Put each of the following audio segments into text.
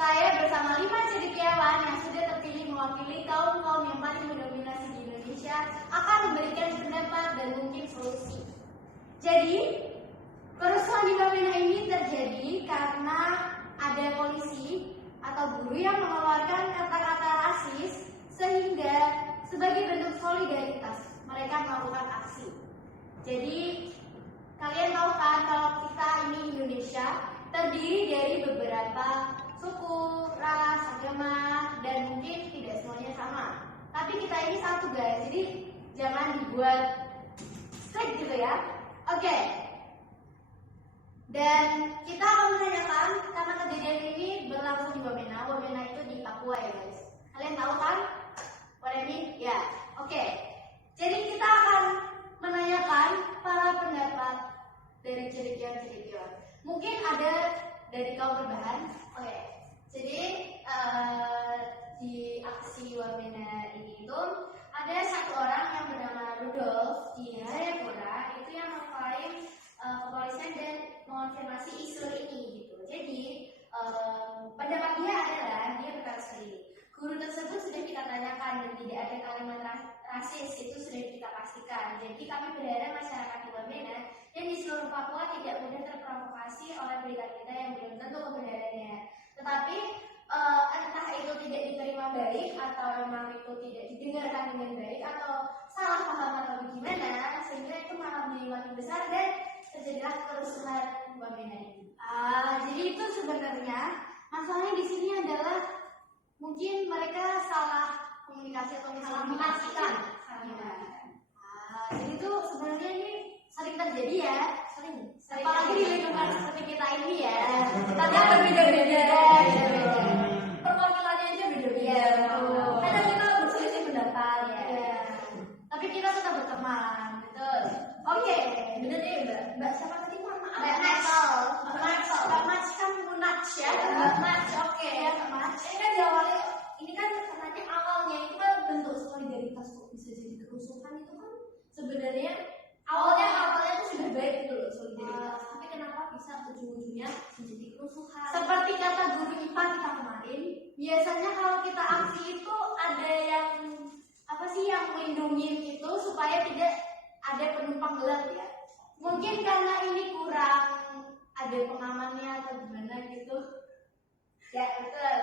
saya bersama 5 cendekiawan yang sudah terpilih mewakili kaum-kaum yang paling mendominasi di Indonesia akan memberikan pendapat dan mungkin solusi. Jadi, kerusuhan di Wamena ini terjadi karena ada polisi atau guru yang mengeluarkan kata-kata rasis sehingga sebagai bentuk solidaritas mereka melakukan aksi. Jadi kalian tahu kan kalau kita ini Indonesia terdiri dari beberapa suku, ras, agama, dan mungkin tidak semuanya sama. Tapi kita ini satu guys, jadi jangan dibuat strict gitu ya. Oke. Dan kita akan menanyakan karena kejadian ini berlangsung di Wamena. Wamena itu di Papua ya guys. Kalian tahu kan? What I mean? Ya. Oke. Jadi kita akan menanyakan para pendapat dari cendekiawan-cendekiawan. Mungkin ada dari kaum berbahan. Oke. Jadi di aksi Wamena ini itu ada satu orang yang bernama Rudolf di Jayapura itu yang mengklaim kepolisian dan mengonfirmasi isu ini gitu. Jadi pendapat dia adalah dia berkata seperti guru tersebut sudah kita tanyakan dan tidak ada kalimat rasis, itu sudah kita pastikan. Jadi kami berharap masyarakat di Wamena dan di seluruh Papua tidak mudah terprovokasi oleh berita kita yang belum tentu kebenarannya. Tetapi entah itu tidak diterima baik atau memang itu tidak didengarkan dengan baik atau salah paham atau gimana, sehingga itu malah menjadi makin besar dan terjadilah kerusuhan Wamena ini. Jadi itu sebenarnya masalahnya di sini adalah mungkin mereka salah komunikasi atau salah mengartikan. Jadi itu sebenarnya ini sering terjadi ya, sering. Apalagi di lingkungan seperti kita ini ya. Kadang berbeda-beda. Perwakilannya aja beda-beda. Kadang kita berselisih pendapat ya. Tapi kita tetap berteman, betul. Oke, bener deh Mbak siapa tadi? Mbak Natal. Mbak Mats kan Munach ya. Mbak Mats, oke ya Mbak Mats. Ini kan diawali, ini kan katanya awalnya itu kan bentuk solidaritas kok bisa jadi kerusuhan itu kan sebenarnya awalnya itu sudah baik gitu loh solidaritas. Tapi kenapa bisa ujung-ujungnya menjadi kerusuhan? Seperti kata guru IPA kita kemarin, biasanya kalau kita aksi itu ada yang apa sih yang melindungi itu supaya tidak ada penumpang gelap ya. Mungkin karena ini kurang ada pengamannya atau gimana gitu. Ya betul.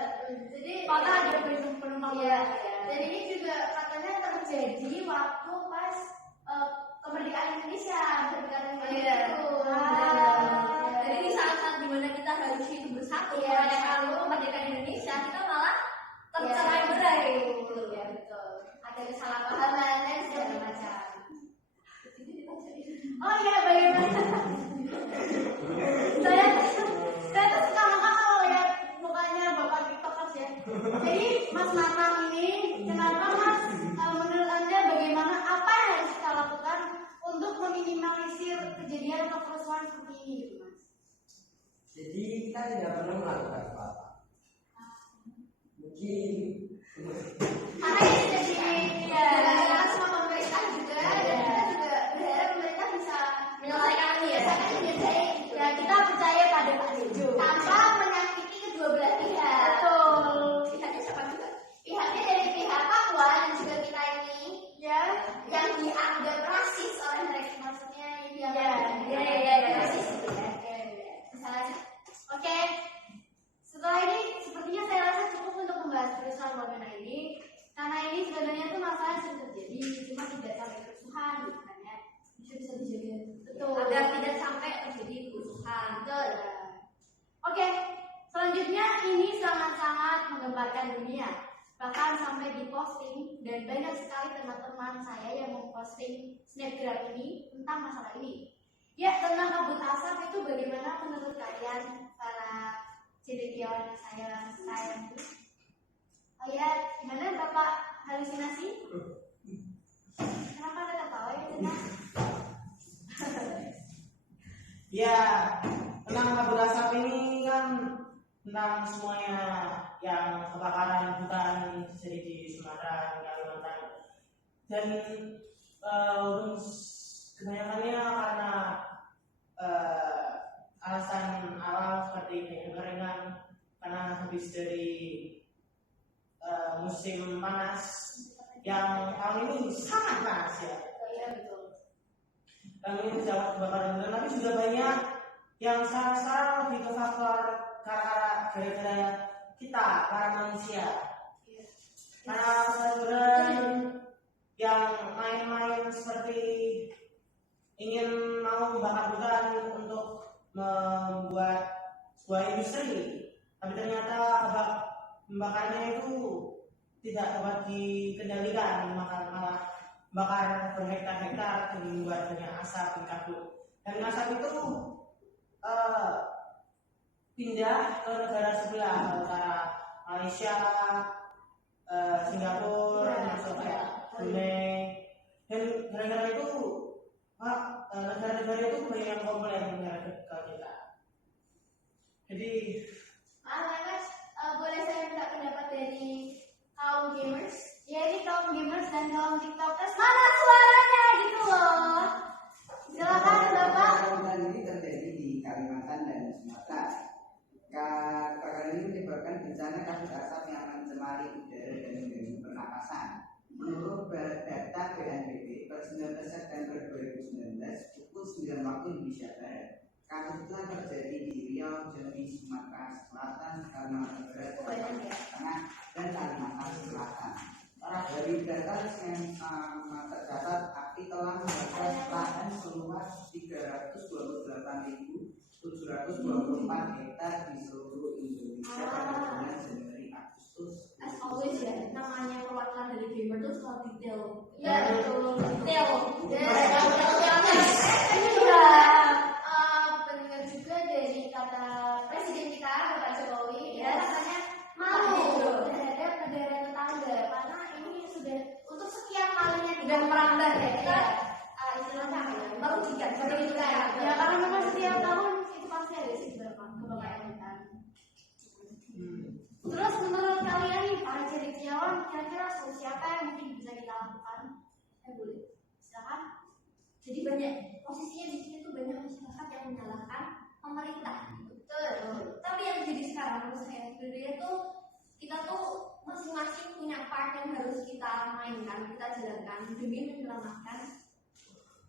Jadi maka ada penumpang gelap ya. Dan ini juga katanya terjadi waktu pas kemerdekaan Indonesia, itu. Jadi di saat-saat dimana kita harus hidup bersatu, kalau kemerdekaan Indonesia kita malah tercerai-berai. Ya betul. Ada kesalahpahaman dan segala macam. Oh iya, bagaimana? saya tuh suka banget kalau lihat mukanya bapak tiktokers ya. Jadi Mas Natang ini, kenapa Mas? Menurut Anda bagaimana apa yang harus kita lakukan untuk meminimalisir kejadian atau kerusuhan seperti ini, gitu Mas? Jadi kita tidak perlu melakukan apa-apa. Mungkin karena ini sudah dilakukan sama pemerintah juga, dan kita juga berharap pemerintah bisa menyelesaikan ini ya. Ya kita percaya pada Pak Dejo tanpa menyakiti kedua belah pihak. Betul. Pihaknya siapa juga? Pihaknya dari pihak Papua dan juga kita ini ya, yang dianggap rasis oleh mereka, maksudnya ya rasis gitu ya. Misalnya, oke. Setelah ini sepertinya saya rasa cukup untuk membahas kerusuhan Wamena ini, karena ini sebenarnya tuh masalah yang sudah terjadi, cuma tidak sampai kerusuhan gitu kan ya. Bisa dijaga betul agar tidak sampai terjadi kerusuhan. Betul. Oke, selanjutnya ini sangat-sangat menggemparkan dunia, bahkan sampai diposting dan banyak sekali teman-teman saya yang memposting snapgram ini tentang masalah ini. Ya, tentang kabut asap itu bagaimana menurut kalian para cendekiawan yang saya sayang? Oh ya, gimana Bapak halusinasi? Kenapa Anda tertawa ya? Ya, tentang kabut asap ini kan tentang semuanya yang kebakaran hutan terjadi di Sumatera dan Kalimantan. Dan kebanyakannya karena alasan alam seperti kekeringan, karena habis dari musim panas yang tahun ini sangat panas ya. Iya betul. Tahun ini terdapat kebakaran hutan, tapi sudah banyak yang sekarang lebih ke faktor gara-gara kita para manusia. Karena saluran yang main-main seperti ingin mau membakar hutan untuk membuat sebuah industri, tapi ternyata pembakarnya itu tidak dapat dikendalikan, malah bakar berhektar-hektar dan membuat banyak asap dan kabut. Dan asap itu pindah ke negara sebelah, antara Malaysia, Singapura, termasuk Brunei. Dan negara-negara itu negara-negara itu banyak yang komplain dengan kita. Jadi Mas, boleh saya minta pendapat dari kaum gamers? Ya ini kaum gamers dan kaum tiktokers. Mana suaranya gitu loh? Silakan Bapak. Kebakaran ini terjadi di Kalimantan dan Sumatera. Kebakaran ini menyebabkan bencana kabut asap yang mencemari udara dan mengganggu pernapasan. Menurut data BNPB per 19 September 2019 pukul 9 waktu Indonesia Barat, kabut telah terjadi di Riau, Jambi, Sumatera Selatan, Kalimantan Barat, Kalimantan Tengah, dan Kalimantan Selatan. Dari data yang terdapat, api telah membakar lahan seluas 328.724 hektar di seluruh Indonesia pada bulan Januari Agustus. As always ya, namanya perwakilan dari gamer tuh selalu detail. Iya betul, detail. Ini juga pendengar juga dari kata Presiden kita Bapak Jokowi ya, katanya malu terhadap negara tetangga karena ini sudah untuk sekian kalinya tidak merambah ya kita istilahnya apa ya, merugikan ya karena memang setiap tahun itu pasti ada sih kebakaran hutan. Terus menurut kalian nih para cendekiawan, kira-kira solusi apa yang mungkin bisa kita lakukan? Boleh, silakan. Jadi banyak posisinya di sini tuh banyak masyarakat yang menyalahkan pemerintah. Betul. Tapi yang jadi sekarang menurut saya sebenarnya tuh kita tuh masing-masing punya part yang harus kita mainkan, kita jalankan demi menyelamatkan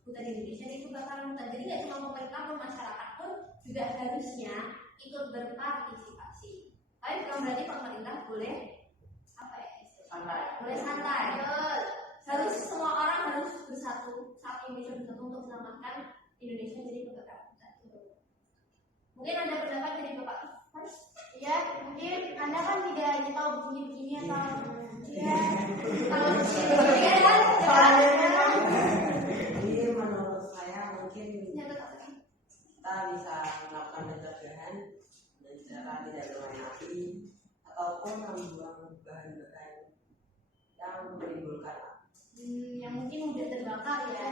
hutan Indonesia dari kebakaran hutan. Jadi nggak cuma pemerintah pun, masyarakat pun juga harusnya ikut berpartisipasi. Tapi bukan berarti pemerintah boleh apa ya? santai. Boleh santai. Harus semua orang harus bersatu, satu Indonesia bersatu untuk menyelamatkan Indonesia dari kebakaran hutan. Mungkin ada pendapat dari Bapak First? Ya, mungkin Anda kan tidak hanya tahu begini-begini atau ya, kalau begini kan? Jadi menurut saya mungkin kita bisa melakukan pencegahan dengan cara tidak bermain api ataupun membuang bahan-bahan yang menimbulkan api. Yang mungkin udah terbakar ya.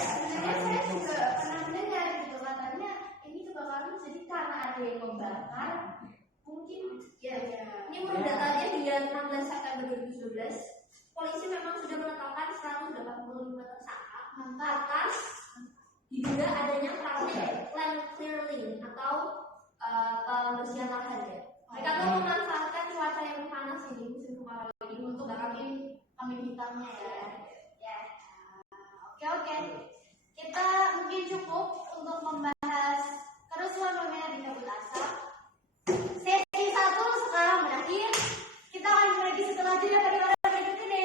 Sebenarnya saya juga pernah mendengar gitu katanya ini kebakaran jadi karena ada yang membakar. Mungkin ya. Ini menurut datanya hingga 16 September 2019 polisi memang sudah menetapkan 185 tersangka atas diduga adanya praktik land clearing atau pembersihan lahan ya. Mereka tuh memanfaatkan cuaca yang panas ini musim kemarau ini untuk bakarin kambing hitamnya ya. Oke. Kita mungkin cukup untuk membahas kerusuhan fenomena di kabut asap. Sesi 1 sekarang berakhir. Kita akan lanjut lagi setelah jeda daripada berikut ini.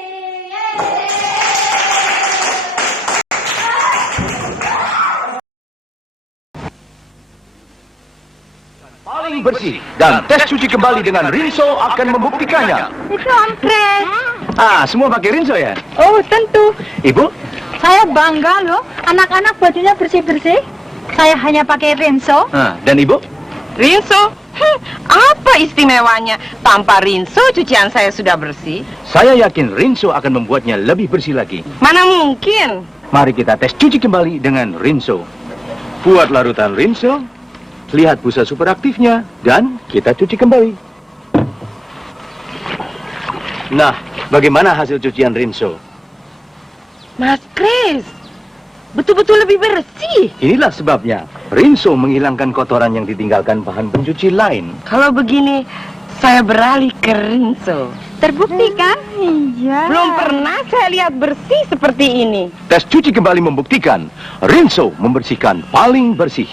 Paling bersih dan tes cuci kembali dengan Rinso akan membuktikannya. Itu Om Kres. Semua pakai Rinso ya? Oh, tentu. Ibu? Saya bangga loh, anak-anak bajunya bersih-bersih. Saya hanya pakai Rinso. Dan ibu? Rinso? Apa istimewanya? Tanpa Rinso cucian saya sudah bersih. Saya yakin Rinso akan membuatnya lebih bersih lagi. Mana mungkin? Mari kita tes cuci kembali dengan Rinso. Buat larutan Rinso, lihat busa superaktifnya, dan kita cuci kembali. Nah, bagaimana hasil cucian Rinso? Mas Kris, betul-betul lebih bersih. Inilah sebabnya Rinso menghilangkan kotoran yang ditinggalkan bahan pencuci lain. Kalau begini, saya beralih ke Rinso. Terbukti kan? Iya. Belum pernah saya lihat bersih seperti ini. Tes cuci kembali membuktikan Rinso membersihkan paling bersih.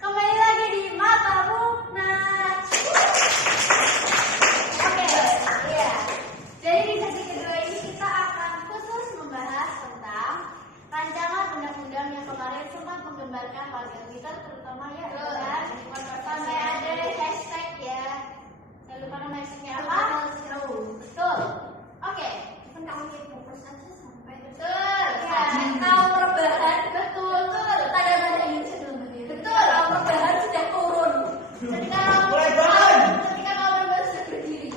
Kembali lagi di Matamu Nas. Oke, iya. Jadi di sesi kedua ini kita akan khusus membahas tentang rancangan undang-undang yang kemarin sempat menggembarkan warga Twitter, terutama ya sampai ada hashtag ya. Saya lupa nama hashtagnya apa. Betul. Oke. Tentang fokus aja sampai betul. Ya, kaum rebahan betul. Tanda-tanda Indonesia belum begitu. Betul. Kaum rebahan sudah turun. Ketika kaum rebahan sudah berdiri.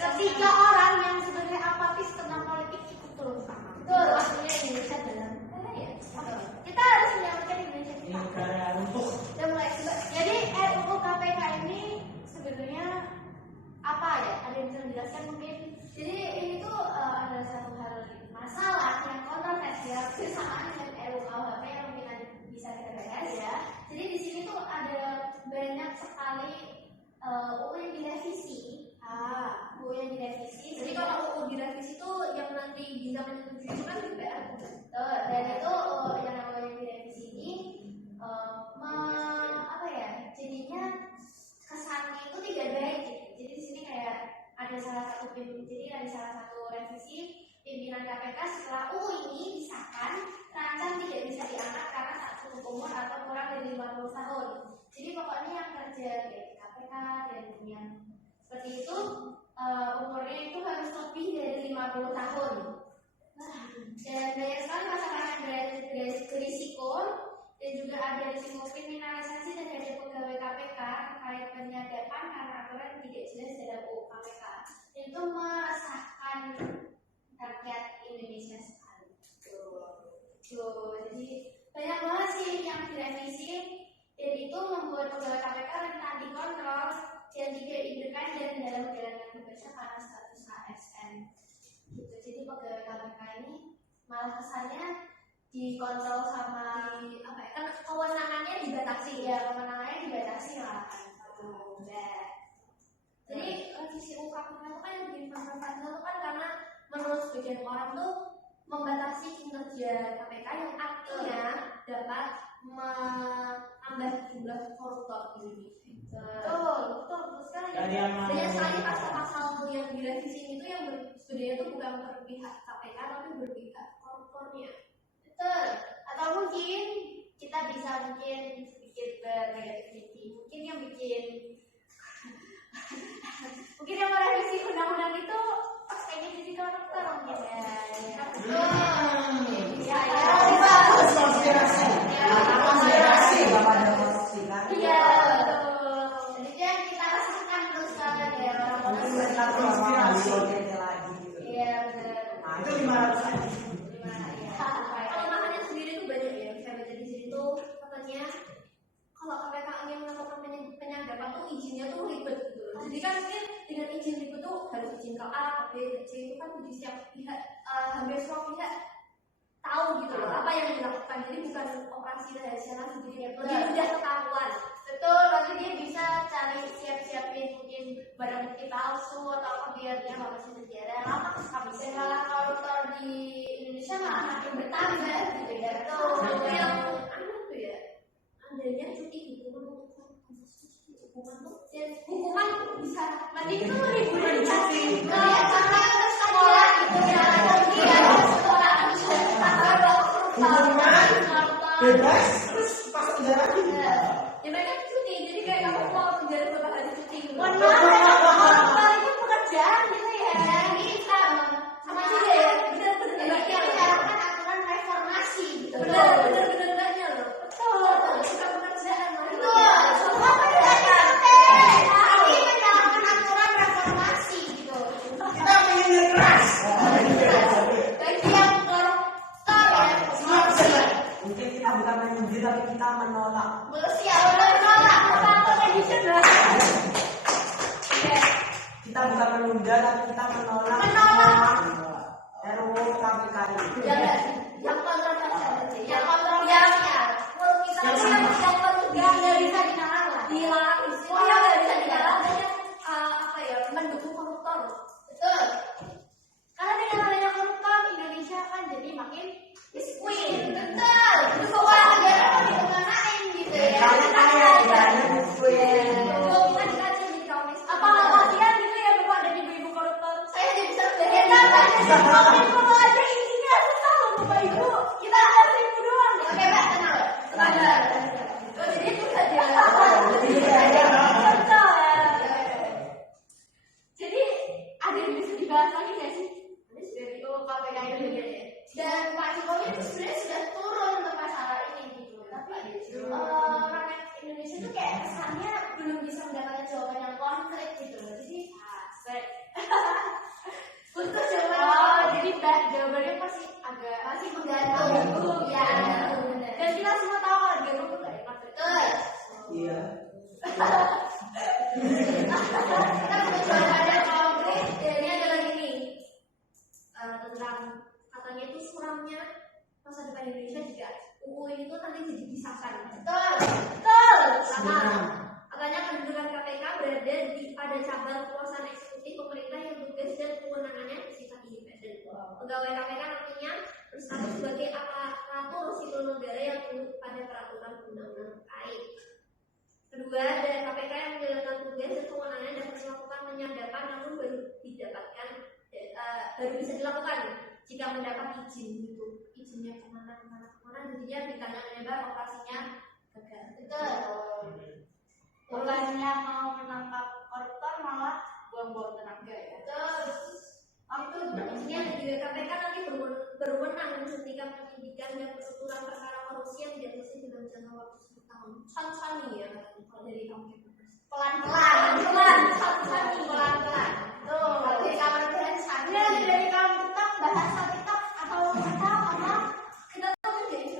Ketiga orang yang sebenarnya apatis tentang politik ikut turun sama. Betul. Maksudnya Indonesia dalam. Kita harus menyelamatkan Indonesia kita. Negara runtuh. Udah mulai. Jadi RUU KPK ini sebenarnya apa ya? Ada yang bisa dijelaskan mungkin? Jadi ini tuh ada satu hal masalah yang kontroversial bersamaan dengan RUU KUHP yang mungkin bisa kita bahas ya. Jadi di sini tuh ada banyak sekali UU yang direvisi. UU yang direvisi. Jadi kalau UU direvisi tuh yang nanti bisa menyetujui itu kan DPR. Dan itu yang namanya direvisi ini apa ya? Jadinya kesannya itu tidak baik gitu. Jadi di sini kayak ada salah satu revisi pimpinan KPK setelah UU ini disahkan terancam tidak bisa diangkat karena tak cukup umur atau kurang dari 50 tahun. Jadi pokoknya yang kerja di KPK dan yang seperti itu umurnya itu harus lebih dari 50 tahun. Dan banyak sekali masalah yang berisiko dan juga ada risiko kriminalisasi terhadap pegawai KPK terkait penyadapan karena aturan tidak jelas dalam UU KPK. Itu meresahkan rakyat Indonesia sekali. Jadi banyak banget sih yang direvisi dan itu membuat pegawai KPK rentan dikontrol dan tidak independen dalam menjalankan tugasnya karena status ASN. Gitu. Jadi pegawai KPK ini malah kesannya dikontrol sama apa ya, kan kewenangannya dibatasi ya, malah kan. Jadi revisi UU KPK itu kan yang bikin kontroversial itu kan karena menurut sebagian orang tuh membatasi kinerja KPK yang artinya dapat menambah jumlah koruptor di Indonesia. Betul sekali. Banyak sekali pasal-pasal yang direvisi itu yang sebenarnya itu bukan berpihak KPK tapi berpihak koruptornya. Betul. Atau mungkin kita bisa sedikit berkreativiti. Mungkin yang merevisi undang-undang itu pakainya jadi koruptor mungkin ya. Iya, betul. Jadi yang kita rasakan terus sekarang ya. Iya, benar. Itu 500 aja. Kalau makanya sendiri itu banyak ya. Saya baca di sini tuh katanya kalau KPK ingin melakukan penyadapan tuh izinnya tuh ribet gitu. Jadi kan mungkin dengan izin ribet tuh harus izin ke A, ke B, ke C itu kan di setiap pihak hampir semua pihak tahu gitu loh apa yang dilakukan. Jadi bukan operasi rahasia lagi, jadi lebih mudah ketahuan. Betul, nanti dia bisa cari siapin mungkin barang bukti palsu atau apa biar dia nggak masuk penjara. Apa bisa malah koruptor di Indonesia malah makin bertambah gitu ya. Betul. Itu yang tuh ya. Adanya cuti hukuman bisa mending itu liburan cuti. Karena sekolah gitu ya. Sekolah Bebas terus pas penjara lagi. Ya mereka cuti, jadi kayak kamu mau penjara berapa hari cuti gitu. Maaf, itu pekerjaan gitu ya. Bisa sama juga ya. Bener-bener ya. Kan aturan reformasi gitu. Bener-bener banyak loh. Betul. Bukan pekerjaan. Betul. Semua pekerjaan. Ini menjalankan aturan reformasi gitu. Kita ingin keras. Bagi yang koruptor ya. Mungkin kita bukan menyindir tapi kita menolak. Siap menolak. Apa kayak gitu bahasa? Kita bukan menunda tapi kita menolak. RUU KPK ini. Yang kontroversial. Yang kontroversial. Menurut kita yang bisa dinalar lah. Dilarang. Kalau aja isinya susah loh Bapak Ibu. Kita ada 1000 doang. Oke Mbak, tenang. Tenang. Jadi itu saja. Jadi ada yang bisa dibahas lagi nggak sih? Ini sudah itu KPK itu ya. Dan Pak Jokowi itu sebenarnya sudah turun ke masalah ini gitu. Tapi rakyat Indonesia itu kayak kesannya belum bisa mendapatkan jawaban yang konkret gitu. Jadi asik. Untuk jawaban jadi jawabannya masih menggantung. Ya. Dan kita semua tahu kalau gantung itu nggak enak. Betul. Iya. Kita punya jawabannya konkret. Ini adalah gini tentang katanya itu suramnya masa depan Indonesia jika UU ini tuh nanti jadi disahkan. Betul. Sama. Katanya kedudukan KPK berada pada cabang kekuasaan eksekutif pemerintah yang tugas dan kewenangannya bersifat independen. Pegawai KPK nantinya berstatus sebagai aparatur sipil negara yang tunduk pada peraturan undang-undang terkait. Kedua, dari KPK yang menjalankan tugas dan kewenangan dapat melakukan penyadapan namun baru bisa dilakukan jika mendapat izin gitu. Izinnya kemana jadinya ditanya operasinya gagal. Betul. Bukannya mau menangkap koruptor malah buang-buang tenaga ya. Betul. Maksudnya juga KPK nanti berwenang menghentikan penyidikan dan penutupan perkara korupsi yang tidak selesai dalam jangka waktu 10 tahun. San-sani ya kalau dari kamu pelan-pelan. Tuh, kalau dari kamu sani. Ini dari kamu TikTok bahasa TikTok atau apa? Kita tuh jadi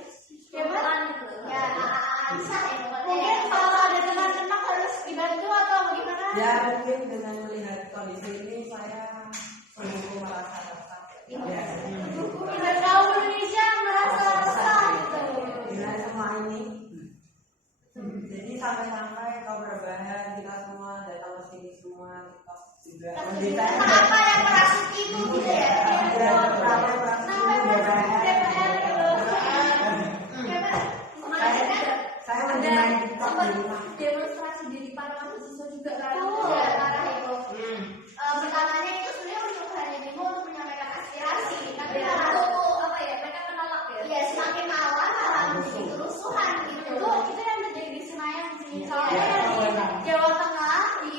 pelan gitu. Ya, bisa ya. Mungkin kalau ada teman-teman harus dibantu atau bagaimana? Ya mungkin dengan melihat kondisi ini saya perlu merasa resah. Ya. Dan kaum Indonesia merasa resah gitu. Dengan semua ini, jadi sampai-sampai kaum rebahan kita semua datang ke sini semua juga. Apa yang merasuk itu gitu ya? Saya mendengar TikTok di rumah. Demonstrasi dari para mahasiswa juga kan? Ya, parah itu. Pertamanya itu sebenarnya untuk hanya demo untuk menyampaikan aspirasi, tapi mereka menolak ya? Iya, semakin malam malah menjadi kerusuhan gitu. Itu yang terjadi di Senayan di sini. Soalnya di Jawa Tengah di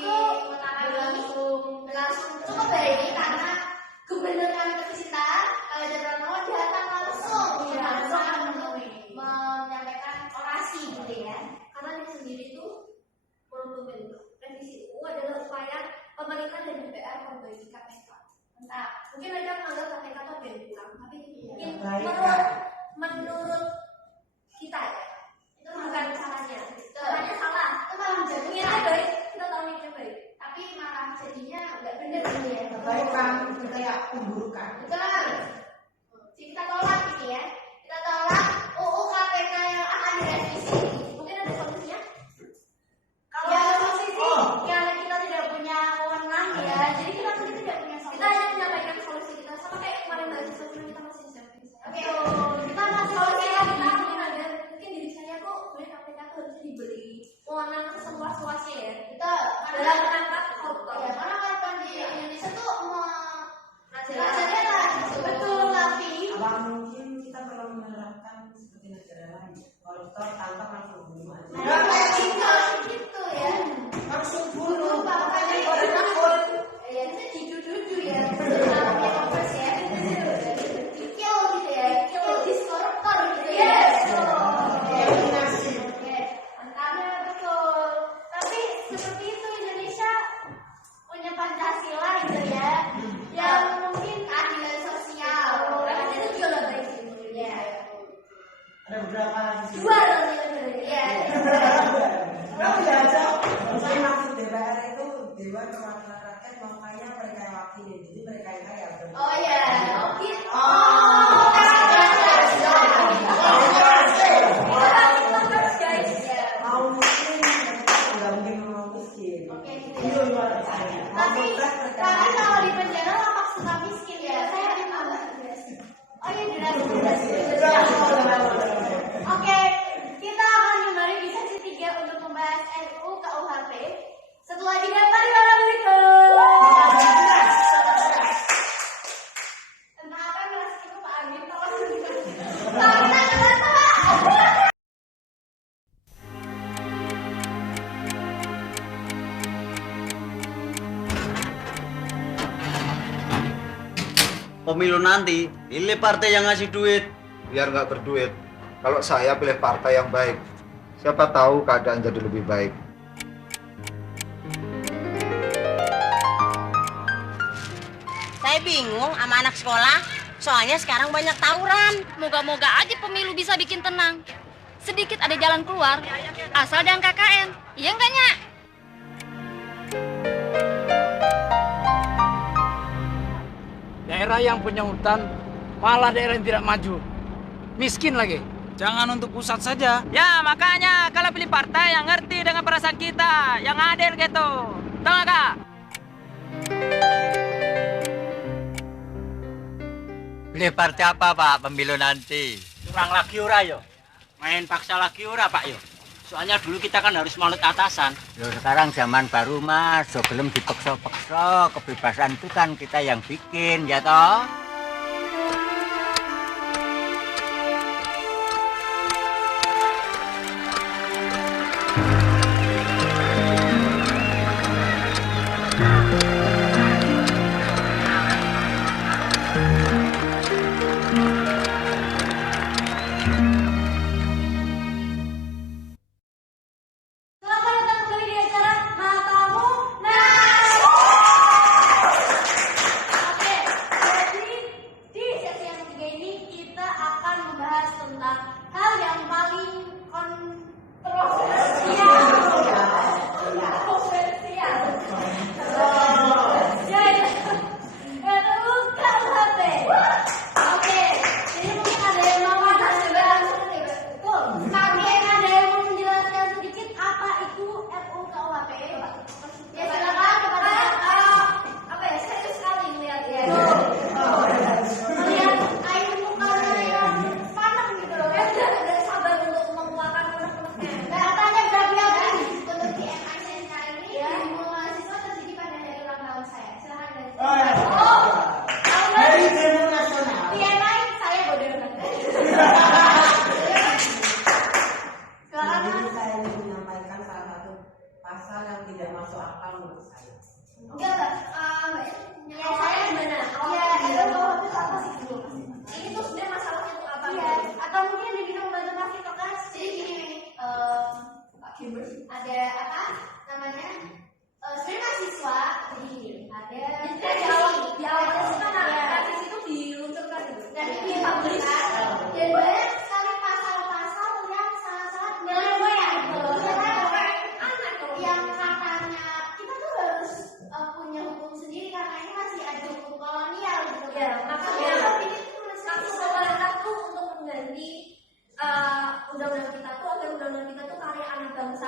langsung cukup baik karena Gubernur kami tercinta Ganjar Pranowo datang langsung menyampaikan orasi gitu ya. Karena dia sendiri itu menurut revisi UU adalah upaya pemerintah dan DPR memperbaiki KPK. Entah, mungkin mereka menganggap KPK itu ada yang kurang, tapi mungkin menurut kita ya itu bukan salahnya. Salahnya salah. Itu malah jadinya baik. Kita tahu ini baik, tapi malah jadinya nggak benar gitu ya. Kebaikan kita ya pemburukan. Betul. Jadi kita tolak gitu ya. Kita tolak UU KPK yang akan direvisi. Mungkin ada solusinya? Kalau ada solusi karena kita tidak punya wewenang ya, jadi kita sendiri tidak punya solusi. Kita hanya menyampaikan solusi kita sama kayak kemarin mahasiswa kita masih siapin. Oke, kita masih solusi yang kita mungkin diri saya kok boleh KPK itu harus diberi wewenang seluas-luasnya ya. Betul. Dalam menangkap koruptor. Ya, karena koruptor di Indonesia tuh raja-raja. Betul, tapi Apa mungkin kita perlu menerapkan seperti negara lain? Koruptor tangkap langsung bunuh aja. gitu ya. Langsung bunuh. Makanya orang takut. Ya itu didudu ya. Namanya kompres ya. Kill gitu ya. Kill this koruptor gitu ya. Oke. Antara betul. Tapi seperti itu Indonesia punya Pancasila gitu ya. Yang mungkin keadilan sosial. Kan itu juga nggak baik sih. Ya. Ada beberapa sisi. Dua loh ya. Tapi aja, saya maksud DPR itu Dewan Perwakilan Rakyat, makanya mereka yang wakili, jadi mereka yang kaya. Oh ya, mungkin. Mau miskin, nggak mungkin mau miskin. Tapi kalau di penjara lapak suka miskin ya. Saya ada tambah. Oh iya, Oke, kita akan kembali di sesi 3 untuk membahas RUU KUHP. Setelah jeda pariwara berikut. pemilu nanti pilih partai yang ngasih duit. Biar nggak berduit. Kalau saya pilih partai yang baik, siapa tahu keadaan jadi lebih baik. Saya bingung sama anak sekolah, soalnya sekarang banyak tawuran. Moga-moga aja pemilu bisa bikin tenang. Sedikit ada jalan keluar, asal dengan KKN. Iya enggak, Nyak? Daerah yang punya hutan, malah daerah yang tidak maju. Miskin lagi. Jangan untuk pusat saja. Ya, makanya kalau pilih partai yang ngerti dengan perasaan kita, yang adil gitu. Tahu nggak, Kak? Pilih partai apa, Pak, pemilu nanti? Kurang lagi ora yo. Main paksa lagi ora, Pak yo. Soalnya dulu kita kan harus manut atasan. Loh, sekarang zaman baru, Mas. Sebelum dipaksa-paksa, kebebasan itu kan kita yang bikin, ya toh? Ada apa namanya? Sebenarnya mahasiswa jadi ada di awalnya sih kan gratis itu diluncurkan gitu dan dipublish dan banyak sekali pasal-pasal yang sangat-sangat melemah yang katanya kita tuh harus punya hukum sendiri karena ini masih ada hukum kolonial gitu ya. Makanya ini tuh satu pemerintah tuh untuk mengganti undang-undang kita tuh agar undang-undang kita tuh karya anak bangsa,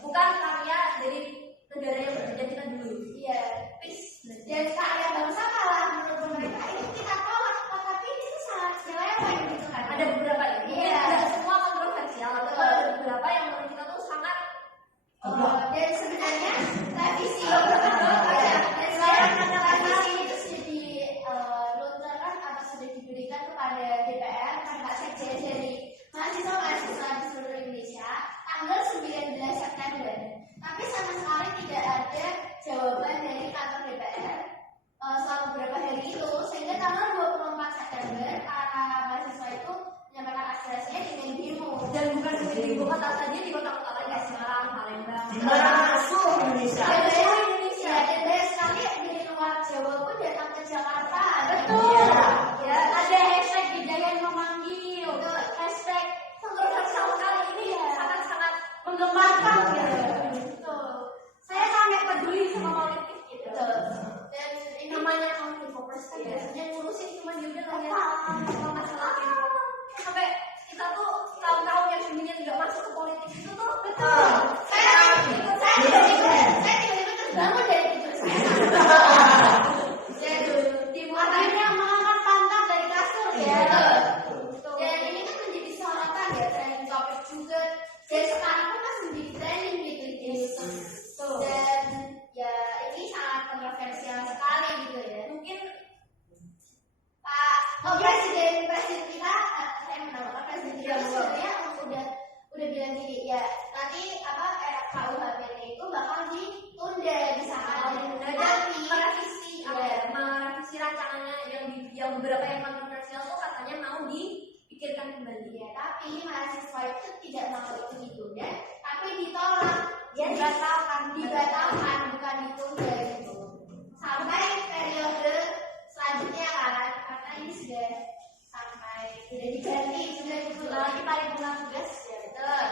bukan karya dari negara yang berbeda kita dulu. Iya, dan karya bangsa malah menurut pemerintah itu kita tolak, tapi itu sangat nyeleweng gitu kan. Ada beberapa ini, tidak semua kontroversial, ada beberapa yang menurut kita tuh sangat dan sebenarnya revisi dan sekarang revisi itu sudah dilontarkan atau sudah diberikan kepada DPR karena sekjen dari mahasiswa-mahasiswa di seluruh Indonesia tanggal 19 September. Tapi sama sekali tidak ada jawaban dari kantor DPR selama beberapa hari itu, sehingga tanggal 24 September para mahasiswa itu menyampaikan aspirasinya dengan demo. Dan bukan di ibu kota saja, di kota-kota lain kayak Semarang, Palembang, di mana seluruh Indonesia. Indonesia dan banyak sekali dari luar Jawa pun datang ke Jakarta. Betul. Ya, ada hashtag Gedayan memanggil. Hashtag kontroversial kali ini ya sangat-sangat menggemarkan gitu. Saya sangat peduli sama politik gitu. Dan ini namanya kaum infopers kan biasanya ngurusin cuma dia udah sama masalah itu. Sampai kita tuh kaum-kaum yang sebenarnya tidak masuk ke politik itu tuh betul. Saya tiba-tiba terbangun dari tidur saya. Jadi dimulainya mengangkat pantat dari kasur ya. Dan ini kan menjadi sorotan ya, trending topik juga. Dan sekarang pun masih menjadi trending di Twitter. Dan ya ini sangat kontroversial sekali gitu ya. Mungkin presiden kita, saya menambahkan presiden kita sebenarnya udah bilang gini ya, nanti apa KUHP itu bakal ditunda bisa ada merevisi rancangannya beberapa yang kontroversial tuh katanya mau dipikirkan kembali ya, tapi mahasiswa itu tidak mau itu dan tapi ditolak, dia dibatalkan bukan ditunda gitu sampai periode selanjutnya kan, karena ini sudah sampai sudah diganti, sudah lagi paripurna tugas ya betul.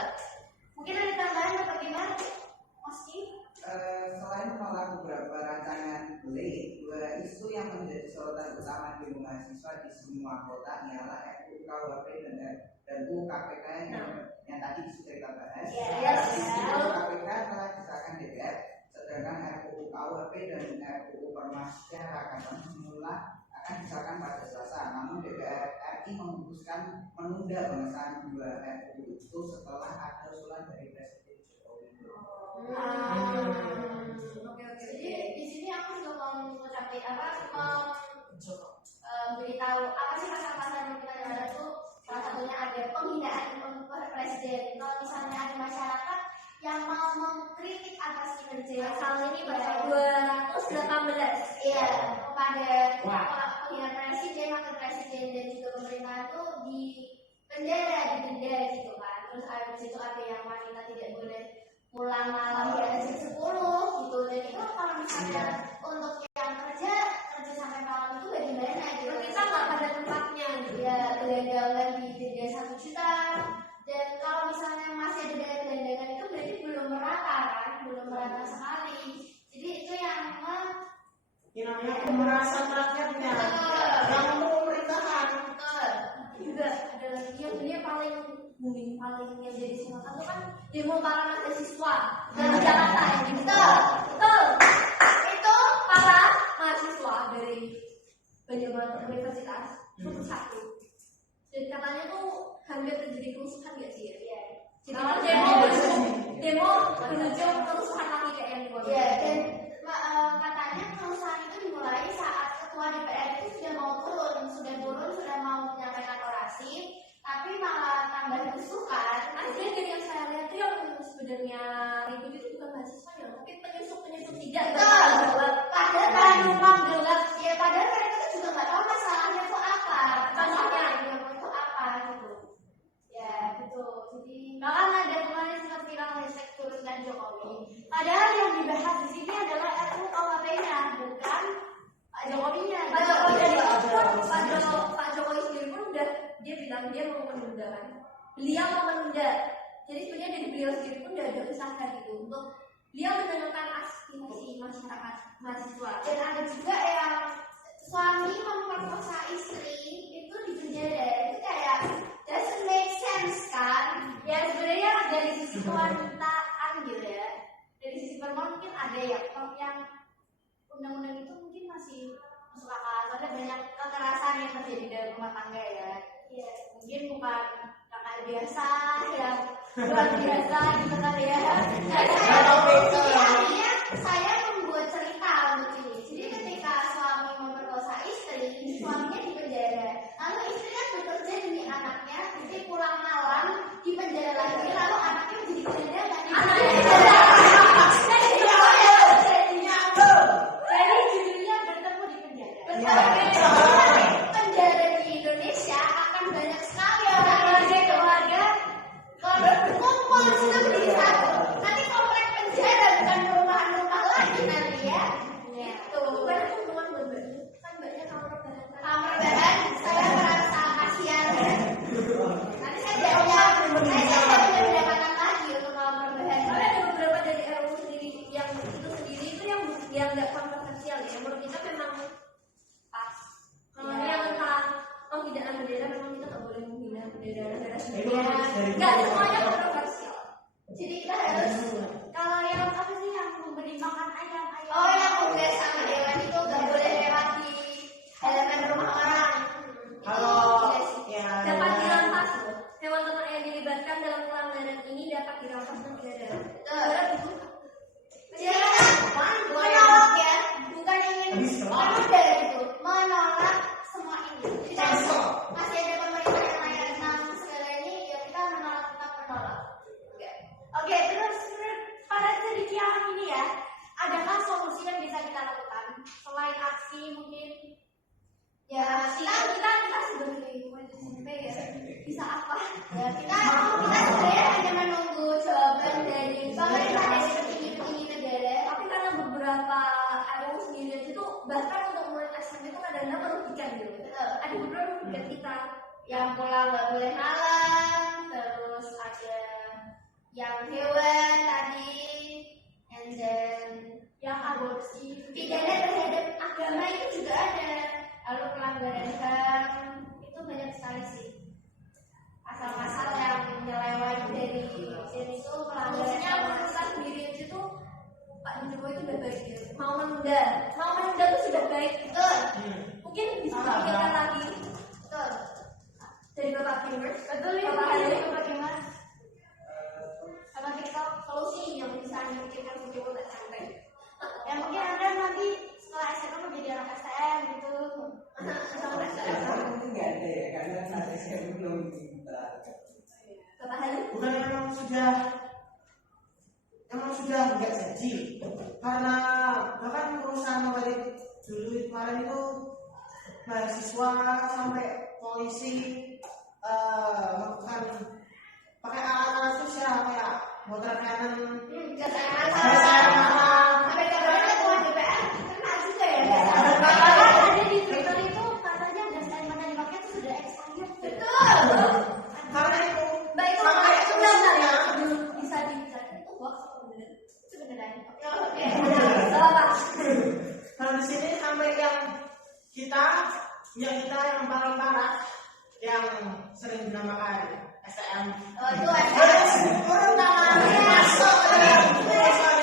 Mungkin ada tambahan atau gimana, Oski? Selain menolak beberapa rancangan BLE, dua isu yang menjadi sorotan utama di mahasiswa di semua kota ialah RUU KUHP dan UU KPK yang tadi sudah kita bahas. RUU KPK telah disahkan DPR, sedangkan RUU KUHP dan RUU Permasyarakatan semula akan disahkan pada Selasa. Namun DPR RI memutuskan menunda pengesahan dua RUU itu setelah ada usulan dari Presiden Jokowi. Oke. Jadi di sini aku juga mau mengucapkan beritahu apa sih pasal-pasal yang kita ada tuh. Salah satunya ada penghinaan presiden. Kalau misalnya ada masyarakat yang mau mengkritik atas kinerja pasal ini pasal 218 iya kepada penghinaan presiden, wakil presiden dan juga pemerintahan itu di penjara, didenda gitu kan. Terus habis itu ada yang wanita tidak boleh pulang malam di atas jam 10 gitu, dan itu kalau misalnya untuk yang kerja sampai malam itu bagaimana gitu, kita nggak pada tempatnya gitu ya, gelandangan di denda 1 juta, dan kalau misalnya masih ada gelandangan itu berarti belum merata kan, belum merata sekali. Jadi itu yang namanya pemerasan rakyatnya yang untuk pemerintahan. Juga ada lagi yang dia paling yang jadi sorotan itu kan demo para mahasiswa dari Jakarta ya, betul. Itu para mahasiswa dari Banyuwangi Universitas itu satu. Dan katanya tuh hampir terjadi kerusuhan nggak sih ya? Jadi demo berujung kerusuhan lagi kayak yang dibuat. Iya, dan katanya kerusuhan itu dimulai saat ketua DPR itu sudah mau menyampaikan orasi. Tapi malah tambah kesukaan. Artinya dari yang saya lihat itu yang sebenarnya ribut itu bukan mahasiswanya, tapi penyusup tidak. Padahal kan numpang gelap. Ya padahal mereka itu juga nggak tahu masalahnya itu apa, itu apa gitu. Ya gitu. Jadi bahkan ada kemarin sempat bilang hashtag turunkan Jokowi. Padahal yang dibahas di sini adalah RUU KUHP-nya, bukan Pak Jokowinya. Pak Jokowi sendiri pun udah dia bilang dia mau menunda kan. Beliau mau menunda. Jadi sebenarnya dari beliau sendiri pun udah ada usaha gitu untuk beliau mendengarkan aspirasi masyarakat mahasiswa. Dan ada juga yang suami memperkosa istri itu di penjara. Itu kayak doesn't make sense kan? Ya sebenarnya dari sisi kewanitaan gitu ya. Dari sisi perempuan mungkin ada ya, kalau yang undang-undang itu mungkin masih masuk akal. Ada banyak kekerasan yang terjadi dalam rumah tangga ya. Iya, mungkin bukan kakak biasa yang luar biasa gitu kan ya. Akhirnya saya membuat cerita untuk ini. Jadi ketika suami memperkosa istri, suaminya di penjara. Lalu istri kan bekerja demi anaknya, jadi pulang malam di penjara lagi, lalu anaknya menjadi gelandangan. Jadi judulnya bertemu di penjara. Penjara di Indonesia akan banyak sekali keluarga berkumpul sudah menjadi satu. Nanti komplek penjara bukan rumah lagi nanti ya. Itu bukan hubungan berbeda. Kan banyak kamar bahan. Saya merasa kasihan. Nanti saya jawab pendapatan lagi untuk kamar bahan. Karena ada beberapa dari RUU sendiri yang itu sendiri itu yang nggak kontroversial ya. Menurut kita memang pas. Kalau yang tentang penghinaan bendera memang kita nggak boleh menghina bendera negara sebagainya. Nggak semuanya kontroversial. Jadi kita harus kalau yang apa sih yang memberi makan ayam. Oh yang udah sama hewan itu nggak boleh lewat di halaman rumah orang. Kalau dapat dirampas. Hewan ternak yang dilibatkan dalam pelanggaran ini dapat dirampas dan tidak ada. Menolak ya, bukan ingin menunda gitu, menolak semua ini. Jadi masih ada pemerintah yang lain tentang segala ini, ya kita tetap menolak. Oke, terus pada ceritaan ini ya, adakah solusi yang bisa kita lakukan selain aksi mungkin Ya kita sebagai murid SMP ya bisa apa? Ya kita sebenarnya hanya menunggu jawaban dari pemerintah dari petinggi negara. Tapi karena beberapa RUU sendiri itu bahkan untuk murid SMP itu kadang-kadang merugikan gitu. Ada beberapa merugikan kita yang pulang nggak boleh malam, terus ada yang hewan tadi, and then yang aborsi, pidana terhadap agama itu juga ada. Lalu pelanggaran HAM itu banyak sekali sih. Pasal-pasal yang menyeleweng dari itu pelanggarannya pemerintah sendiri itu Pak Jokowi itu sudah baik gitu. Mau menunda itu sudah baik. Betul. Mungkin bisa dipikirkan lagi. Betul. Dari Bapak Gamers. Betul ya. Bapak Gamers. Sama kita solusi yang bisa dipikirkan untuk tidak sampai. Ya mungkin Anda nanti setelah SMA menjadi anak STM gitu. Itu nggak ada ya, karena saat SMP belum diterapkan. Bukan memang sudah nggak jadi, karena bahkan perusahaan balik dulu kemarin itu mahasiswa sampai polisi melakukan pakai alat-alat sosial kayak water cannon, gas air mata, sampai kabarnya ketua DPR kena juga ya. Ada di Twitter itu katanya gas air mata dipakai itu sudah expired. Betul. Karena itu baik sampai sebenarnya bisa dicari itu hoax atau benar? Itu beneran. Oke. Salah Pak. Kalau di sini sampai yang kita yang paling parah yang sering dinamakan STM. Oh itu STM. Turun tangan masuk ke dalam